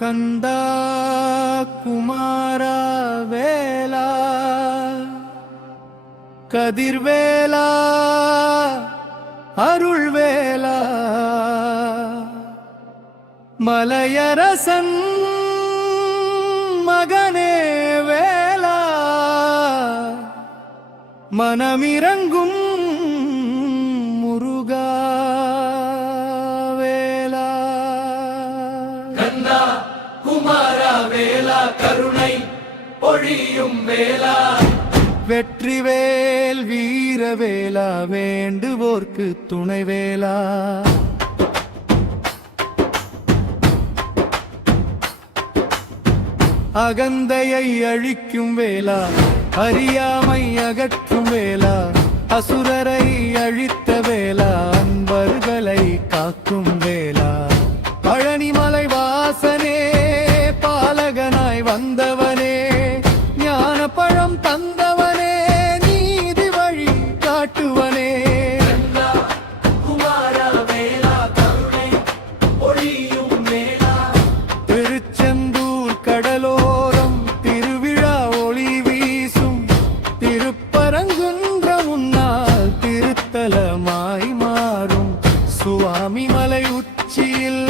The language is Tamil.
கந்தா குமாரா வேலா கதிர்வேலா அருள்வேலா மலையரசன் மகனே வேலா மனமிரங்கும் முருகா வேலா கந்தா குமாரா வேலா கருணை பொழியும் வேலா வெற்றிவேல் வீரவேலா வேண்டுவோர்க்கு துணைவேலா அகந்தையை அழிக்கும் வேலா அறியாமை அகற்றும் வேலா அசுரரை அழித்த வேலா அன்பர்களை காக்கும் வேலா பழனிமலை வாசனே பாலகனாய் வந்தவனே ஞான பழம் தந்தவனே நீதி வழி காட்டுவனே கந்தா குமாரா வேலா கருணை பொழியும் வேலா திருச்செந்தூர் கடலோரம் திருவிழா ஒளி வீசும் திருப்பரங்குன்ற முன்னால் திருத்தலமாய் மாறும் சுவாமி மலை உச்சியில்